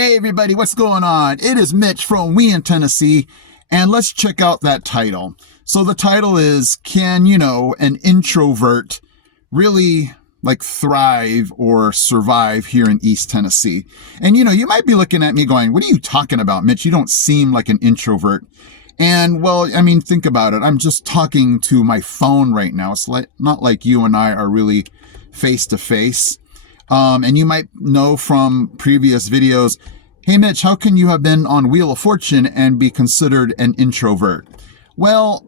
Hey everybody, what's going on? It is Mitch from We in Tennessee, and let's check out that title. So the title is, can, an introvert really thrive or survive here in East Tennessee? And you might be looking at me going, what are you talking about, Mitch? You don't seem like an introvert. And well, think about it. I'm just talking to my phone right now. It's not like you and I are really face to face. And you might know from previous videos, hey Mitch, how can you have been on Wheel of Fortune and be considered an introvert? Well,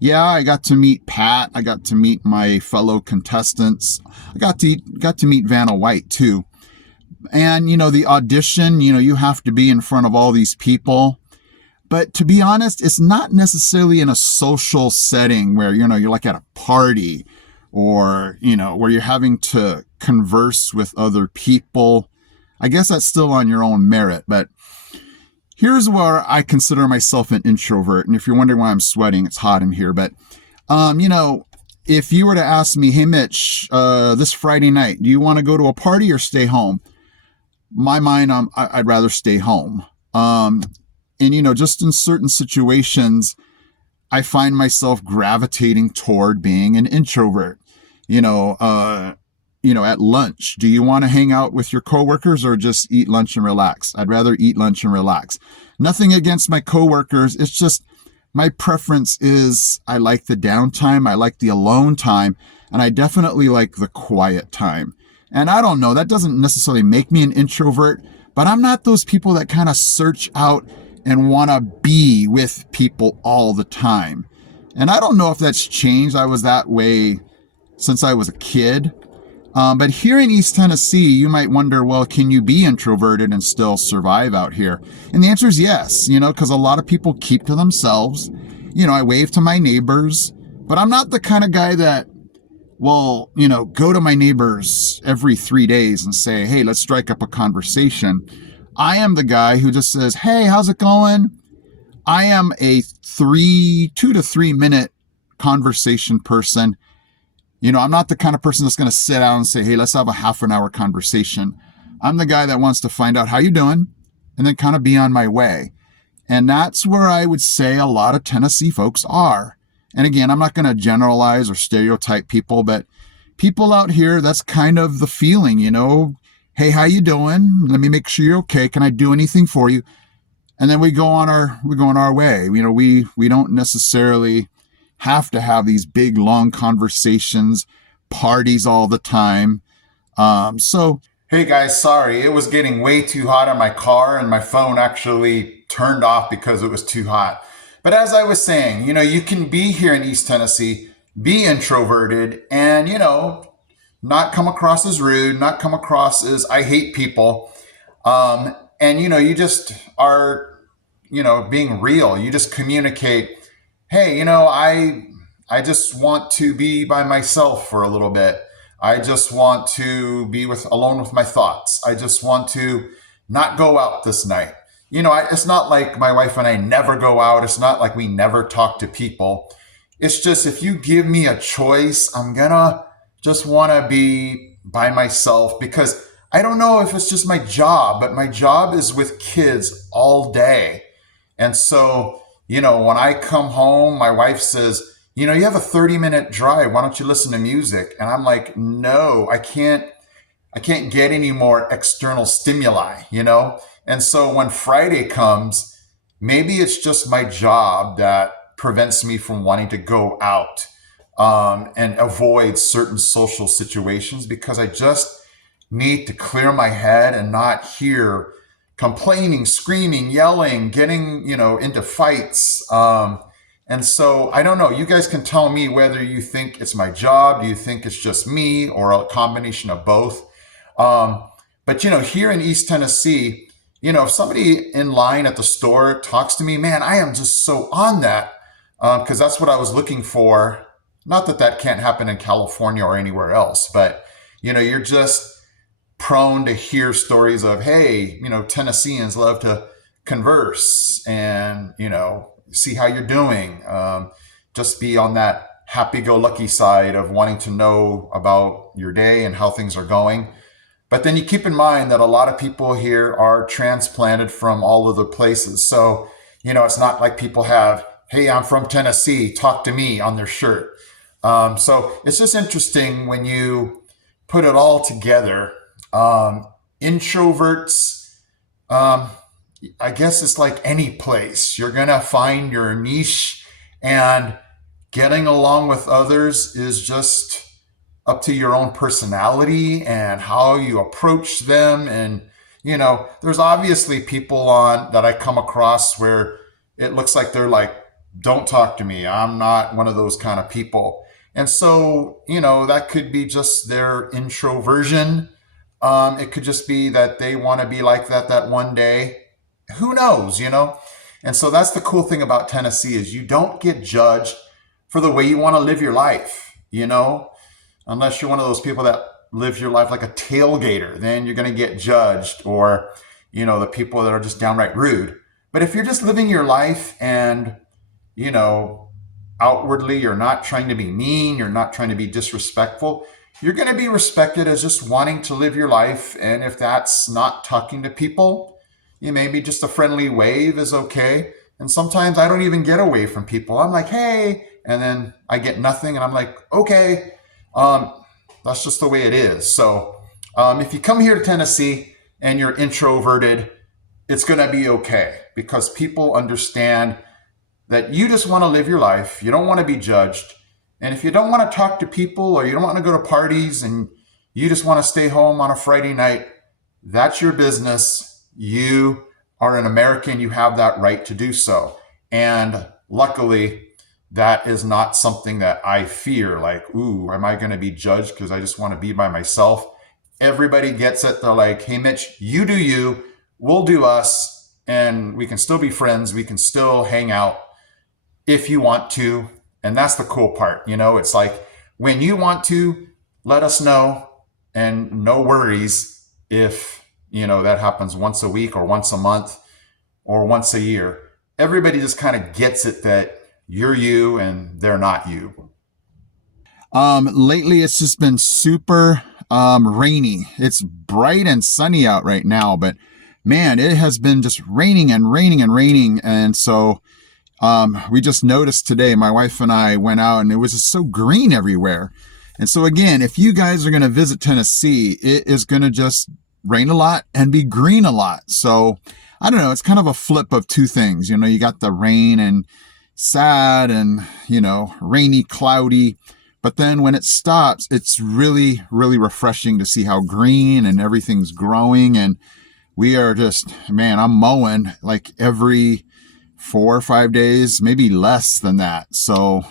yeah, I got to meet Pat. I got to meet my fellow contestants. I got to meet Vanna White too. And the audition, you have to be in front of all these people. But to be honest, it's not necessarily in a social setting where, you're like at a party or, where you're having to converse with other people. I guess that's still on your own merit, but here's where I consider myself an introvert. And if you're wondering why I'm sweating, it's hot in here. But, if you were to ask me, hey, Mitch, this Friday night, do you want to go to a party or stay home? My mind, I'd rather stay home. And, just in certain situations, I find myself gravitating toward being an introvert. At lunch, do you want to hang out with your coworkers or just eat lunch and relax? I'd rather eat lunch and relax. Nothing against my coworkers. It's just my preference is I like the downtime. I like the alone time. And I definitely like the quiet time. And I don't know, that doesn't necessarily make me an introvert, but I'm not those people that kind of search out and want to be with people all the time. And I don't know if that's changed. I was that way since I was a kid. But here in East Tennessee, you might wonder, well, can you be introverted and still survive out here? And the answer is yes, because a lot of people keep to themselves. I wave to my neighbors, but I'm not the kind of guy that will, go to my neighbors every 3 days and say, hey, let's strike up a conversation. I am the guy who just says, hey, how's it going? I am a 2 to 3 minute conversation person. I'm not the kind of person that's going to sit down and say, hey, let's have a half an hour conversation. I'm the guy that wants to find out how you're doing and then kind of be on my way. And that's where I would say a lot of Tennessee folks are. And again, I'm not going to generalize or stereotype people, but people out here, that's kind of the feeling, hey, how you doing? Let me make sure you're okay. Can I do anything for you? And then we go on our way. We don't necessarily have to have these big, long conversations, parties all the time. Hey guys, sorry, it was getting way too hot in my car and my phone actually turned off because it was too hot. But as I was saying, you can be here in East Tennessee, be introverted and, not come across as rude, not come across as I hate people. And, you just are, being real. You just communicate, hey, I just want to be by myself for a little bit. I just want to be alone with my thoughts. I just want to not go out this night. It's not like my wife and I never go out. It's not like we never talk to people. It's just if you give me a choice, I'm gonna just want to be by myself because I don't know if it's just my job, but my job is with kids all day. And so, when I come home, my wife says, you have a 30-minute drive. Why don't you listen to music? And I'm like, no, I can't get any more external stimuli, And so when Friday comes, maybe it's just my job that prevents me from wanting to go out and avoid certain social situations because I just need to clear my head and not hear complaining, screaming, yelling, getting, into fights. And so I don't know, you guys can tell me whether you think it's my job, do you think it's just me or a combination of both? But, here in East Tennessee, if somebody in line at the store talks to me, man, I am just so on that because that's what I was looking for. Not that can't happen in California or anywhere else, but, you're just prone to hear stories of, hey, Tennesseans love to converse and, see how you're doing. Just be on that happy-go-lucky side of wanting to know about your day and how things are going. But then you keep in mind that a lot of people here are transplanted from all other places. So, it's not like people have, hey, I'm from Tennessee, talk to me on their shirt. So it's just interesting when you put it all together. Introverts, um, I guess it's like any place. You're going to find your niche, and getting along with others is just up to your own personality and how you approach them. And, there's obviously people on that I come across where it looks like they're like, don't talk to me. I'm not one of those kind of people. And so, that could be just their introversion. It could just be that they want to be like that one day. Who knows? And so that's the cool thing about Tennessee is you don't get judged for the way you want to live your life, unless you're one of those people that live your life like a tailgater, then you're going to get judged, or, the people that are just downright rude. But if you're just living your life and, you know, outwardly you're not trying to be mean, you're not trying to be disrespectful, you're going to be respected as just wanting to live your life. And if that's not talking to people, maybe just a friendly wave is okay. And sometimes I don't even get away from people. I'm like, hey, and then I get nothing, and I'm like, okay, that's just the way it is. So if you come here to Tennessee and you're introverted, it's going to be okay, because people understand that you just want to live your life. You don't want to be judged. And if you don't want to talk to people, or you don't want to go to parties, and you just want to stay home on a Friday night, that's your business. You are an American. You have that right to do so. And luckily, that is not something that I fear. Like, ooh, am I going to be judged because I just want to be by myself? Everybody gets it. They're like, hey, Mitch, you do you, we'll do us, and we can still be friends. We can still hang out if you want to. And that's the cool part. It's like, when you want to, let us know, and no worries if, that happens once a week or once a month or once a year. Everybody just kind of gets it that you're you and they're not you. Lately it's just been super rainy. It's bright and sunny out right now, but man, it has been just raining and raining and raining. And so we just noticed today, my wife and I went out, and it was just so green everywhere. And so again, if you guys are going to visit Tennessee, it is going to just rain a lot and be green a lot. So I don't know, it's kind of a flip of two things. You got the rain and sad and, rainy, cloudy. But then when it stops, it's really, really refreshing to see how green and everything's growing. And we are just, man, I'm mowing like every 4 or 5 days, maybe less than that. So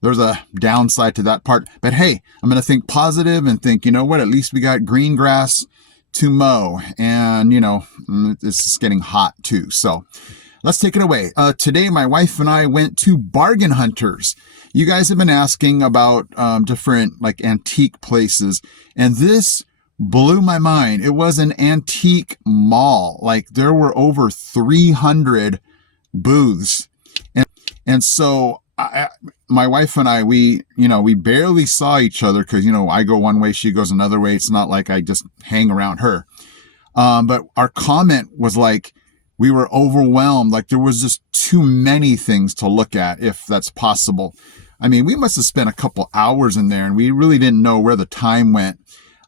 there's a downside to that part. But hey, I'm going to think positive and think, what, at least we got green grass to mow. And, it's getting hot too. So let's take it away. Today, my wife and I went to Bargain Hunters. You guys have been asking about different like antique places, and this blew my mind. It was an antique mall. Like, there were over 300 booths. And so my wife and I, we barely saw each other because, I go one way, she goes another way. It's not like I just hang around her. But our comment was like, we were overwhelmed. Like, there was just too many things to look at, if that's possible. I mean, we must have spent a couple hours in there, and we really didn't know where the time went.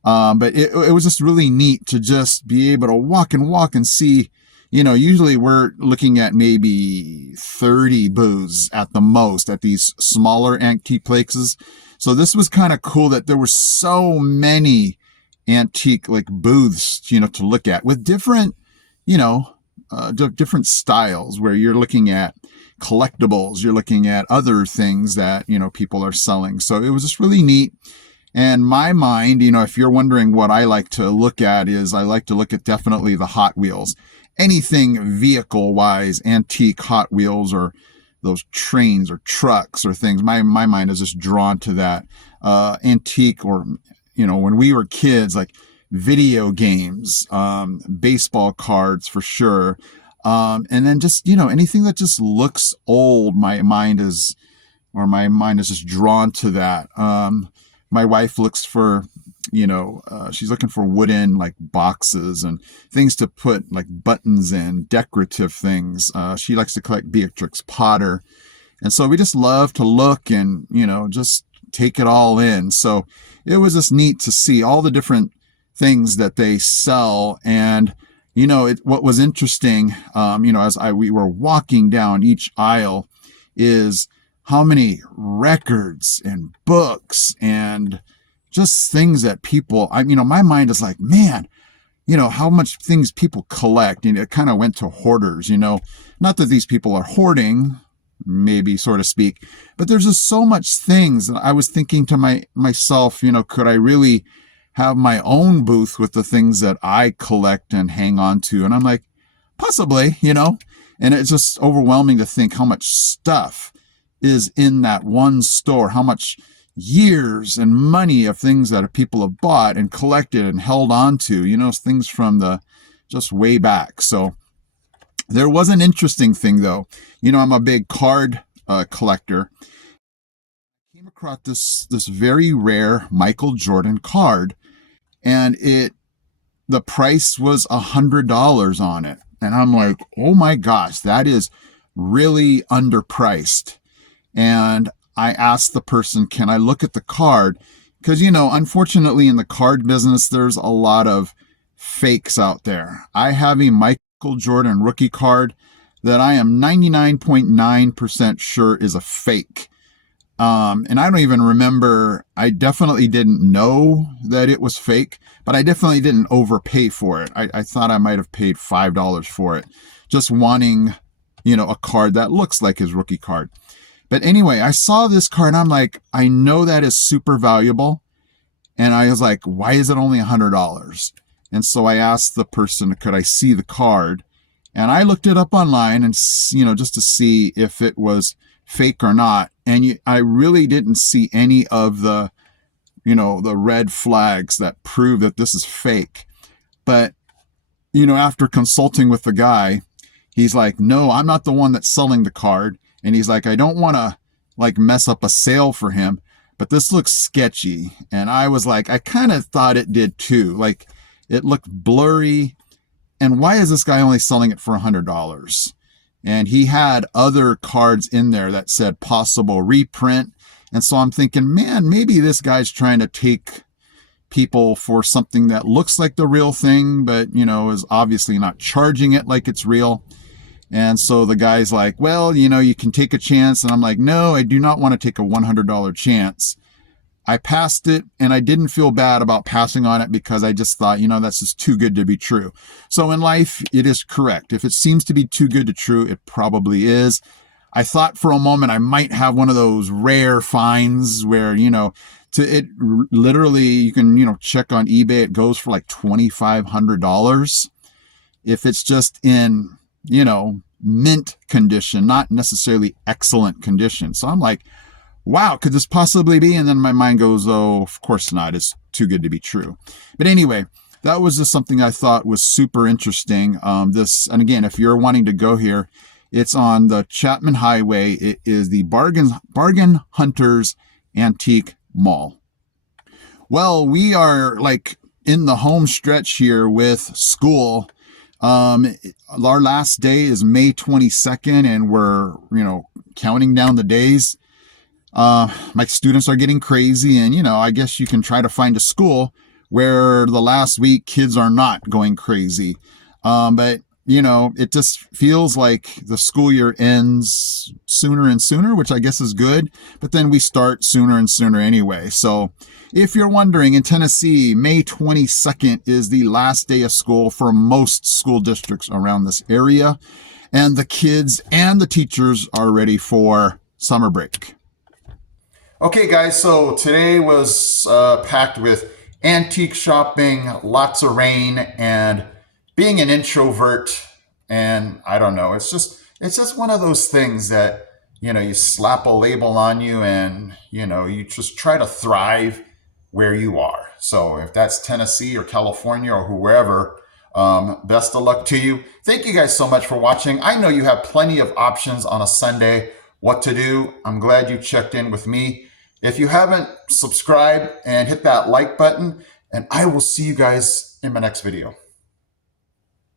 But it was just really neat to just be able to walk and see. Usually we're looking at maybe 30 booths at the most at these smaller antique places. So this was kind of cool that there were so many antique like booths, to look at with different, different styles, where you're looking at collectibles, you're looking at other things that, people are selling. So it was just really neat. And my mind, if you're wondering what I like to look at, is I like to look at definitely the Hot Wheels. Anything vehicle-wise, antique Hot Wheels, or those trains or trucks or things. My mind is just drawn to that. Antique, or, when we were kids, like video games, baseball cards for sure. And then just, anything that just looks old, my mind is just drawn to that. My wife looks for she's looking for wooden like boxes and things to put like buttons in, decorative things. She likes to collect Beatrix Potter. And so we just love to look and, just take it all in. So it was just neat to see all the different things that they sell. And, what was interesting, as we were walking down each aisle is how many records and books and just things that people, my mind is like, man, how much things people collect. And it kind of went to hoarders, not that these people are hoarding, maybe, so to speak, but there's just so much things. And I was thinking to myself, could I really have my own booth with the things that I collect and hang on to? And I'm like, possibly, and it's just overwhelming to think how much stuff is in that one store, how much years and money of things that people have bought and collected and held on to, things from the just way back. So there was an interesting thing though. I'm a big card collector. I came across this very rare Michael Jordan card, and the price was $100 on it. And I'm like, oh my gosh, that is really underpriced. And I asked the person, can I look at the card? Because, unfortunately in the card business, there's a lot of fakes out there. I have a Michael Jordan rookie card that I am 99.9% sure is a fake. And I don't even remember, I definitely didn't know that it was fake, but I definitely didn't overpay for it. I thought I might have paid $5 for it, just wanting, a card that looks like his rookie card. But anyway, I saw this card and I'm like, I know that is super valuable. And I was like, why is it only $100? And so I asked the person, could I see the card? And I looked it up online and, just to see if it was fake or not. And I really didn't see any of the, the red flags that prove that this is fake. But, after consulting with the guy, he's like, no, I'm not the one that's selling the card. And he's like, I don't want to like mess up a sale for him, but this looks sketchy. And I was like, I kind of thought it did too. Like it looked blurry. And why is this guy only selling it for $100? And he had other cards in there that said possible reprint. And so I'm thinking, man, maybe this guy's trying to take people for something that looks like the real thing, but, is obviously not charging it like it's real. And so the guy's like, well, you can take a chance. And I'm like, no, I do not want to take a $100 chance. I passed it and I didn't feel bad about passing on it because I just thought, that's just too good to be true. So in life, it is correct. If it seems to be too good to true, it probably is. I thought for a moment I might have one of those rare finds where, literally you can, check on eBay. It goes for like $2,500. If it's just in, mint condition, not necessarily excellent condition. So I'm like, wow, could this possibly be? And then my mind goes, oh, of course not. It's too good to be true. But anyway, that was just something I thought was super interesting. And again, if you're wanting to go here, it's on the Chapman Highway. It is the Bargain Hunters Antique Mall. Well, we are like in the home stretch here with school. Our last day is May 22nd, and we're, counting down the days. My students are getting crazy, and, I guess you can try to find a school where the last week kids are not going crazy. But, it just feels like the school year ends sooner and sooner, which I guess is good, but then we start sooner and sooner anyway. So if you're wondering, in Tennessee, May 22nd is the last day of school for most school districts around this area, and the kids and the teachers are ready for summer break. Okay, guys, so today was packed with antique shopping, lots of rain, and being an introvert. And I don't know, it's just one of those things that, you slap a label on you and, you just try to thrive where you are. So if that's Tennessee or California or whoever, best of luck to you. Thank you guys so much for watching. I know you have plenty of options on a Sunday what to do. I'm glad you checked in with me. If you haven't, subscribe and hit that like button, and I will see you guys in my next video.